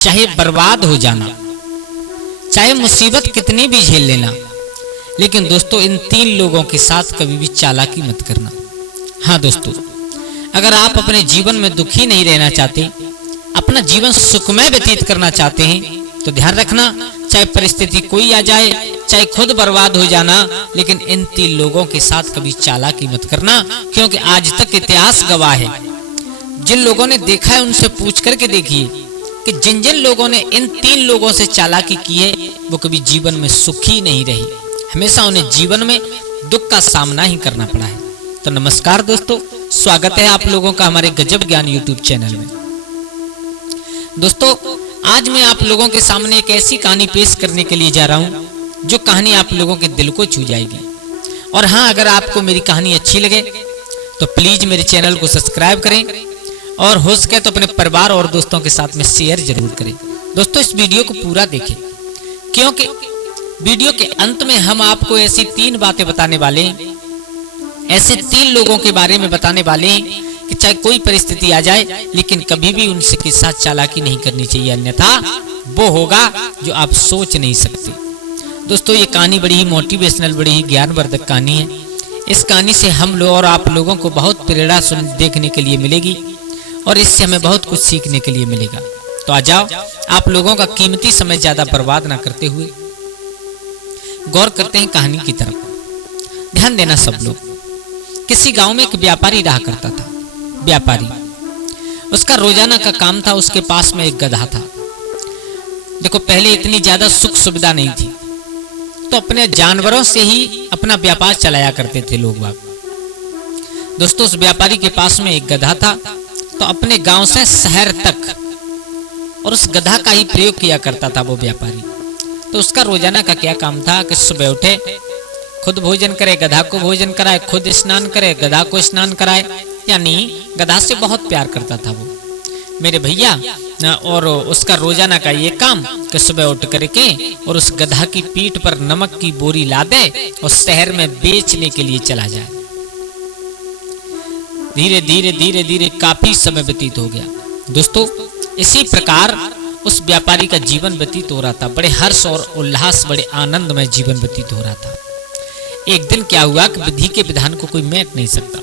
चाहे बर्बाद हो जाना, चाहे मुसीबत कितनी भी झेल लेना, लेकिन दोस्तों इन 3 लोगों के साथ कभी भी चालाकी मत करना। हाँ दोस्तों, अगर आप अपने जीवन में दुखी नहीं रहना चाहते, अपना जीवन सुखमय व्यतीत करना चाहते हैं, तो ध्यान रखना, चाहे परिस्थिति कोई आ जाए, चाहे खुद बर्बाद हो जाना, लेकिन इन 3 लोगों के साथ कभी चालाकी मत करना। क्योंकि आज तक इतिहास गवाह है, जिन लोगों ने देखा है उनसे पूछ करके देखिए कि जिन जिन लोगों ने इन 3 लोगों से चालाकी की है वो कभी जीवन में सुखी नहीं रही, हमेशा उन्हें जीवन में दुख का सामना ही करना पड़ा है। तो नमस्कार दोस्तों, स्वागत है आप लोगों का हमारे गजब ज्ञान यूट्यूब चैनल में। दोस्तों आज मैं आप लोगों के सामने एक ऐसी कहानी पेश करने के लिए जा रहा हूं जो कहानी आप लोगों के दिल को छू जाएगी। और हाँ, अगर आपको मेरी कहानी अच्छी लगे तो प्लीज मेरे चैनल को सब्सक्राइब करें और हो सके तो अपने परिवार और दोस्तों के साथ में शेयर जरूर करें। दोस्तों इस वीडियो को पूरा देखें, क्योंकि वीडियो के अंत में हम आपको ऐसी 3 बातें बताने वाले हैं, ऐसे 3 लोगों के बारे में बताने वाले हैं कि चाहे कोई परिस्थिति आ जाए, लेकिन कभी भी उनसे के साथ चालाकी नहीं करनी चाहिए, अन्यथा वो होगा जो आप सोच नहीं सकते। दोस्तों ये कहानी बड़ी ही मोटिवेशनल, बड़ी ही ज्ञानवर्धक कहानी है। इस कहानी से हम लोग और आप लोगों को बहुत प्रेरणा देखने के लिए मिलेगी और इससे हमें बहुत कुछ सीखने के लिए मिलेगा। तो आ जाओ, आप लोगों का कीमती समय ज्यादा बर्बाद ना करते हुए गौर करते हैं कहानी की तरफ। ध्यान देना सब लोग। किसी गांव में एक व्यापारी रहा करता था। व्यापारी, उसका रोजाना का काम था, उसके पास में एक गधा था। देखो पहले इतनी ज्यादा सुख सुविधा नहीं थी, तो अपने जानवरों से ही अपना व्यापार चलाया करते थे लोग बाग। दोस्तों उस व्यापारी के पास में एक गधा था, तो अपने गांव से शहर तक और उस गधा का ही प्रयोग किया करता था वो व्यापारी। तो उसका रोजाना का क्या काम था कि सुबह उठे, खुद भोजन करे, गधा को भोजन कराए, खुद स्नान करे, गधा को स्नान कराए, यानी गधा से बहुत प्यार करता था वो मेरे भैया। और उसका रोजाना का ये काम कि सुबह उठ करके और उस गधा की पीठ पर नमक की बोरी ला दे और शहर में बेचने के लिए चला जाए। धीरे धीरे धीरे धीरे काफी समय व्यतीत हो गया। दोस्तों इसी प्रकार उस व्यापारी का जीवन व्यतीत हो रहा था, बड़े हर्ष और उल्लास, बड़े आनंद में जीवन व्यतीत हो रहा था। एक दिन क्या हुआ कि विधि के विधान को कोई मेट नहीं सकता।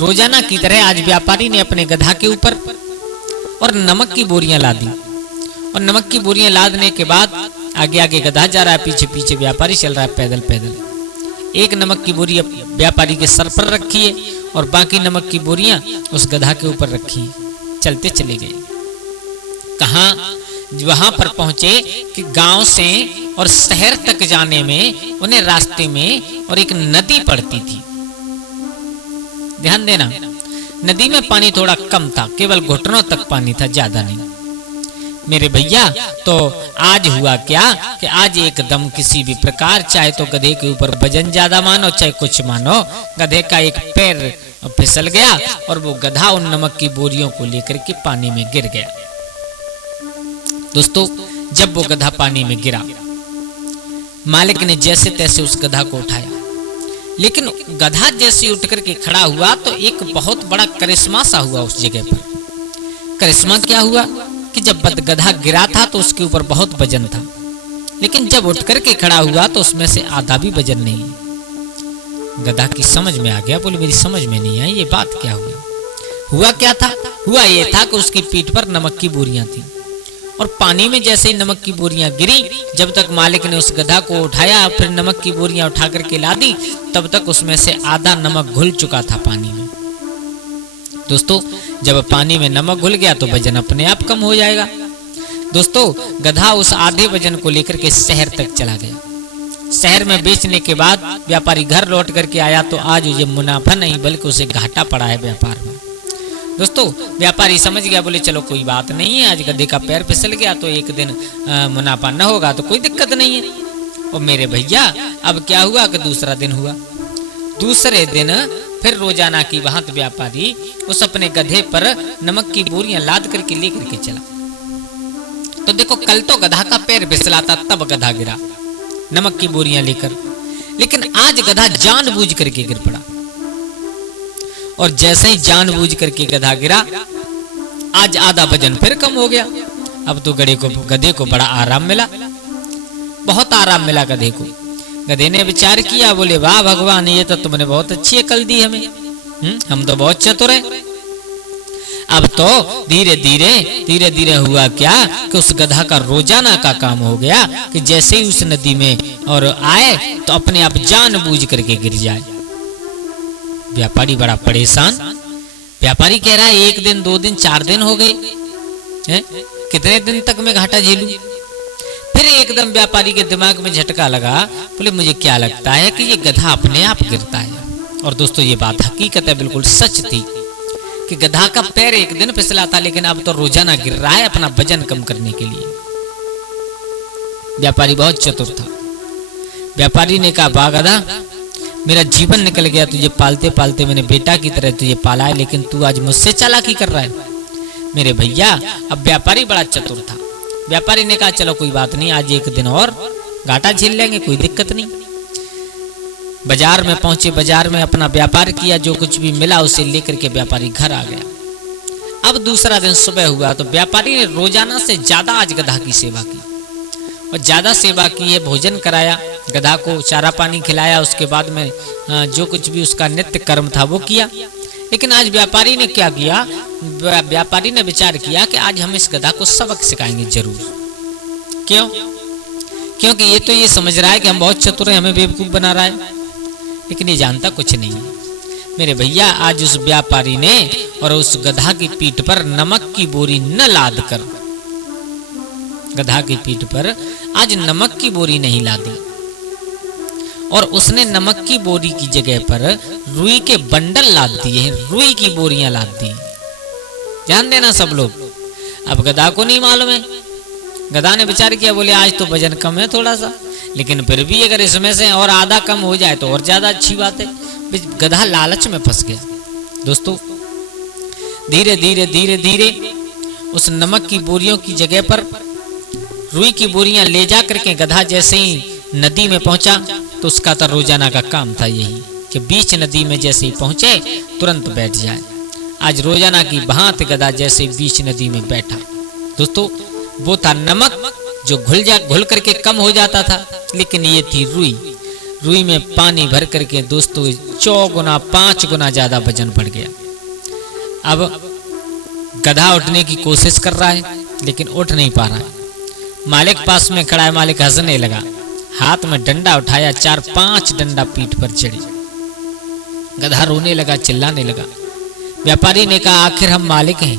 रोजाना की तरह आज व्यापारी ने अपने गधा के ऊपर और नमक की बोरियां ला दी, और नमक की बोरियां लादने के बाद आगे आगे गधा जा रहा है, पीछे पीछे व्यापारी चल रहा है पैदल पैदल। एक नमक की बोरी व्यापारी के सर पर रखी है और बाकी नमक की बोरियां उस गधा के ऊपर रखी है। चलते चले गए। कहां? वहां पर पहुंचे कि गांव से और शहर तक जाने में उन्हें रास्ते में और एक नदी पड़ती थी। ध्यान देना, नदी में पानी थोड़ा कम था, केवल घुटनों तक पानी था, ज्यादा नहीं मेरे भैया। तो आज हुआ क्या कि आज एकदम किसी भी प्रकार, चाहे तो गधे के ऊपर वजन ज्यादा मानो चाहे कुछ मानो, गधे का एक पैर फिसल गया और वो गधा उन नमक की बोरियों को लेकर के पानी में गिर गया। दोस्तों जब वो गधा पानी में गिरा, मालिक ने जैसे तैसे उस गधा को उठाया, लेकिन गधा जैसे उठ करके खड़ा हुआ तो एक बहुत बड़ा करिश्मा सा हुआ उस जगह पर। करिश्मा क्या हुआ कि जब गधा गिरा था तो उसके ऊपर बहुत वजन था, लेकिन जब उठ करके खड़ा हुआ तो उसमें से आधा भी वजन नहीं है। गधा की समझ में आ गया, बोले मेरी समझ में नहीं आई ये बात क्या हुआ। हुआ क्या था? हुआ ये था कि उसकी पीठ पर नमक की बोरियां थी, और पानी में जैसे ही नमक की बोरियां गिरी, जब तक मालिक ने उस गधा को उठाया फिर नमक की बोरियां उठा करके ला दी, तब तक उसमें से आधा नमक घुल चुका था पानी में। दोस्तों जब पानी में नमक घुल गया तो वजन अपने आप कम हो जाएगा। दोस्तों गधा उस आधे वजन को लेकर के शहर तक चला गया। शहर में बेचने के बाद व्यापारी घर लौट करके आया तो आज ये मुनाफा नहीं बल्कि उसे घाटा पड़ा है व्यापार में। दोस्तों व्यापारी समझ गया, बोले चलो कोई बात नहीं है, आज गधे का पैर फिसल गया तो एक दिन मुनाफा न होगा तो कोई दिक्कत नहीं है। और मेरे भैया अब क्या हुआ कि दूसरा दिन हुआ। दूसरे दिन फिर रोजाना की भांति व्यापारी उस अपने गधे पर नमक की बोरियां लाद करके लेकर के चला। तो देखो कल तो गधा का पैर फिसला था, तब गधा गिरा नमक की बोरियां लेकर, लेकिन आज गधा जानबूझ करके गिर पड़ा। और जैसे ही जानबूझ करके गधा गिरा, आज आधा वजन फिर कम हो गया। अब तो गधे को बड़ा आराम मिला, बहुत आराम मिला गधे को। गधे ने विचार किया, बोले वाह भगवान, ये तो तुमने बहुत अच्छी अकल दी हमें, हम तो बहुत चतुर हैं। अब तो धीरे धीरे हुआ क्या कि उस गधा का रोजाना का काम हो गया कि जैसे ही उस नदी में और आए तो अपने आप जानबूझ करके गिर जाए। व्यापारी बड़ा परेशान, व्यापारी कह रहा है 1 दिन 2 दिन 4 दिन हो गए, कितने दिन तक मैं घाटा झेलूं। फिर एकदम व्यापारी के दिमाग में झटका लगा, बोले मुझे क्या लगता है कि ये गधा अपने आप गिरता है। और दोस्तों ये बात हकीकत है, बिल्कुल सच थी कि गधा का पैर एक दिन फिसला था, लेकिन अब तो रोजाना गिर रहा है अपना वजन कम करने के लिए। व्यापारी बहुत चतुर था। व्यापारी ने कहा, वाह गधा, मेरा जीवन निकल गया, तुझे पालते पालते मैंने बेटा की तरह तुझे पाला है, लेकिन तू आज मुझसे चालाकी कर रहा है मेरे भैया। अब व्यापारी बड़ा चतुर था। व्यापारी ने कहा, चलो कोई बात नहीं, आज 1 दिन और घाटा झेल लेंगे, कोई दिक्कत नहीं। बाजार में पहुंचे, बाजार में अपना व्यापार किया, जो कुछ भी मिला उसे लेकर के व्यापारी घर आ गया। अब दूसरा दिन सुबह हुआ तो व्यापारी ने रोजाना से ज्यादा आज गधा की सेवा की और ज्यादा सेवा की है, भोजन कराया, गधा को चारा पानी खिलाया, उसके बाद में जो कुछ भी उसका नित्य कर्म था वो किया। लेकिन आज व्यापारी ने क्या किया, व्यापारी ने विचार किया कि आज हम इस गधा को सबक सिखाएंगे जरूर। क्यों? क्योंकि ये तो ये समझ रहा है कि हम बहुत चतुर हैं, हमें बेवकूफ बना रहा है, लेकिन ये जानता कुछ नहीं है। मेरे भैया आज उस व्यापारी ने और उस गधा की पीठ पर नमक की बोरी न लाद कर, गधा की पीठ पर आज नमक की बोरी नहीं लादी, और उसने नमक की बोरी की जगह पर रुई के बंडल लाद दिए हैं, रुई की बोरियां लाद दी। ध्यान देना सब लोग। अब गधा को नहीं मालूम है, गधा ने विचार किया, बोले आज तो वजन कम है थोड़ा सा, लेकिन फिर भी अगर इसमें से और आधा कम हो जाए तो और ज्यादा अच्छी बात है। गधा लालच में फंस गया। दोस्तों धीरे धीरे उस नमक की बोरियों की जगह पर रुई की बोरियां ले जा करके गधा जैसे ही नदी में पहुंचा तो उसका तो रोजाना का काम था यही कि बीच नदी में जैसे ही पहुंचे तुरंत बैठ जाए। आज रोजाना की भांति गधा जैसे बीच नदी में बैठा, दोस्तों वो था नमक जो घुल करके कम हो जाता था, लेकिन ये थी रुई। रुई में पानी भर करके दोस्तों 4 गुना 5 गुना ज्यादा वजन बढ़ गया। अब गधा उठने की कोशिश कर रहा है लेकिन उठ नहीं पा रहा है। मालिक पास में खड़ा है, मालिक हंसने लगा, हाथ में डंडा उठाया, 4-5 डंडा पीठ पर चढ़े। गधा रोने लगा, चिल्लाने लगा। व्यापारी ने कहा, आखिर हम मालिक हैं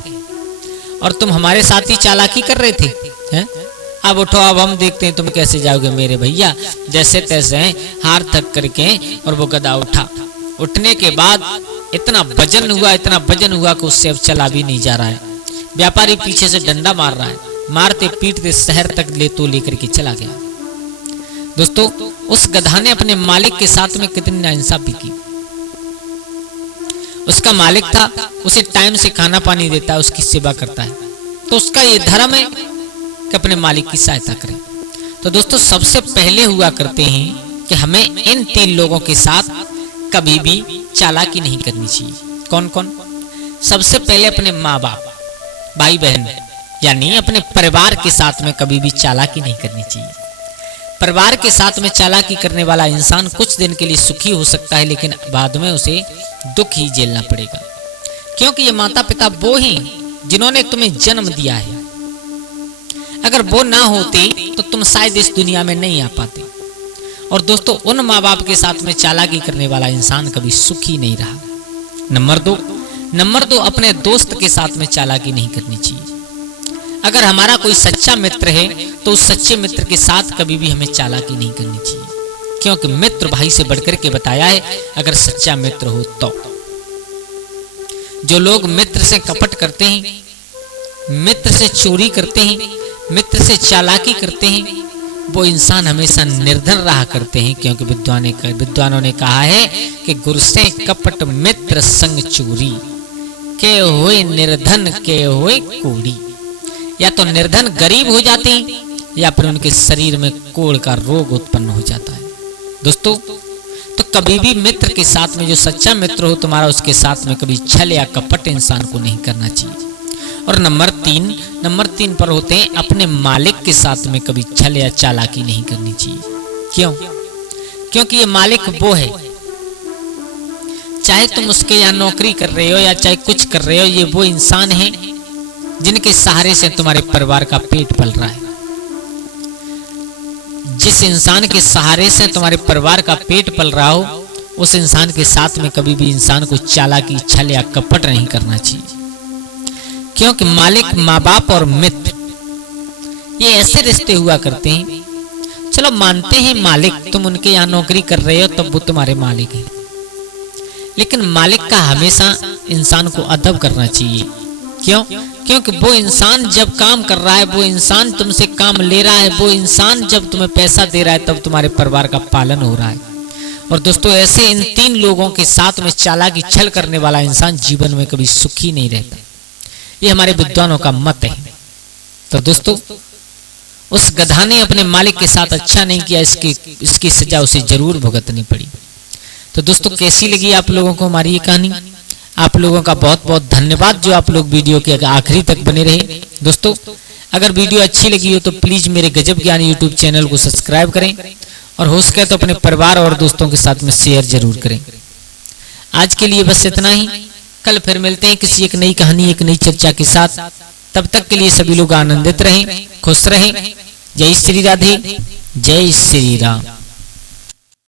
और तुम हमारे साथ ही चालाकी कर रहे थे, हैं? अब उठो, अब हम देखते हैं तुम कैसे जाओगे मेरे भैया। जैसे तैसे हार थक करके और वो गधा उठा। उठने के बाद इतना वजन हुआ कि उससे अब चला भी नहीं जा रहा है। व्यापारी पीछे से डंडा मार रहा है, मारते पीटते शहर तक लेकर के चला गया। दोस्तों उस गधा ने अपने मालिक के साथ में कितनी नाइंसाफी की। उसका मालिक था, उसे टाइम से खाना पानी देता है, उसकी सेवा करता है, तो उसका ये धर्म है कि अपने मालिक की सहायता करें। तो दोस्तों सबसे पहले हुआ करते हैं कि हमें इन 3 लोगों के साथ कभी भी चालाकी नहीं करनी चाहिए। कौन कौन? सबसे पहले अपने माँ बाप, भाई बहन, यानी अपने परिवार के साथ में कभी भी चालाकी नहीं करनी चाहिए। परिवार के साथ में चालाकी करने वाला इंसान कुछ दिन के लिए सुखी हो सकता है, लेकिन बाद में उसे दुख ही झेलना पड़ेगा, क्योंकि ये माता पिता वो ही जिन्होंने तुम्हें जन्म दिया है। अगर वो ना होते तो तुम शायद इस दुनिया में नहीं आ पाते। और दोस्तों उन माँ बाप के साथ में चालाकी करने वाला इंसान कभी सुखी नहीं रहा। नंबर 2 अपने दोस्त के साथ में चालाकी नहीं करनी चाहिए। अगर हमारा कोई सच्चा मित्र है तो उस सच्चे मित्र के साथ कभी भी हमें चालाकी नहीं करनी चाहिए, क्योंकि मित्र भाई से बढ़कर के बताया है अगर सच्चा मित्र हो तो। जो लोग मित्र से कपट करते हैं, मित्र से चोरी करते हैं, मित्र से चालाकी करते हैं, वो इंसान हमेशा निर्धन रहा करते हैं, क्योंकि विद्वानों ने कहा है कि गुरु से कपट मित्र संग चोरी के हुए निर्धन के हुए कोड़ी। या तो निर्धन गरीब हो जाते हैं या फिर उनके शरीर में कोढ़ का रोग उत्पन्न हो जाता है। दोस्तों तो कभी भी मित्र के साथ में जो सच्चा मित्र हो तुम्हारा, उसके साथ में कभी छल या कपट इंसान को नहीं करना चाहिए। और नंबर तीन पर होते हैं अपने मालिक के साथ में कभी छल या चालाकी नहीं करनी चाहिए। क्यों? क्योंकि ये मालिक वो है, चाहे तुम उसके यहाँ नौकरी कर रहे हो या चाहे कुछ कर रहे हो, ये वो इंसान है जिनके सहारे से तुम्हारे परिवार का पेट पल रहा है। जिस इंसान के सहारे से तुम्हारे परिवार का पेट पल रहा हो, उस इंसान के साथ में कभी भी इंसान को चालाकी, छल या कपट नहीं करना चाहिए। क्योंकि मालिक, माँ बाप और मित्र ये ऐसे रिश्ते हुआ करते हैं, चलो मानते हैं मालिक, तुम उनके यहाँ नौकरी कर रहे हो तब वो तुम्हारे मालिक है, लेकिन मालिक का हमेशा इंसान को अदब करना चाहिए। क्यों? क्योंकि वो इंसान जब काम कर रहा है, वो इंसान तुमसे काम ले रहा है, वो इंसान जब तुम्हें पैसा दे रहा है, तब तुम्हारे परिवार का पालन हो रहा है। और दोस्तों, ऐसे इन तीन लोगों के साथ में चालाकी, छल करने वाला इंसान जीवन में कभी सुखी नहीं रहता। ये हमारे विद्वानों का मत है। तो दोस्तों, उस गधा ने अपने मालिक के साथ अच्छा नहीं किया, इसकी सजा उसे जरूर भुगतनी पड़ी। तो दोस्तों, कैसी लगी आप लोगों को हमारी ये कहानी? आप लोगों का बहुत बहुत धन्यवाद जो आप लोग वीडियो के आखिरी तक बने रहे। दोस्तों, अगर वीडियो अच्छी लगी हो तो प्लीज मेरे गजब ज्ञान यूट्यूब चैनल को सब्सक्राइब करें और हो सके तो अपने परिवार और दोस्तों के साथ में शेयर जरूर करें। आज के लिए बस इतना ही। कल फिर मिलते हैं किसी एक नई कहानी, एक नई चर्चा के साथ। तब तक के लिए सभी लोग आनंदित रहें, खुश रहें। जय श्री राधे, जय श्री राम।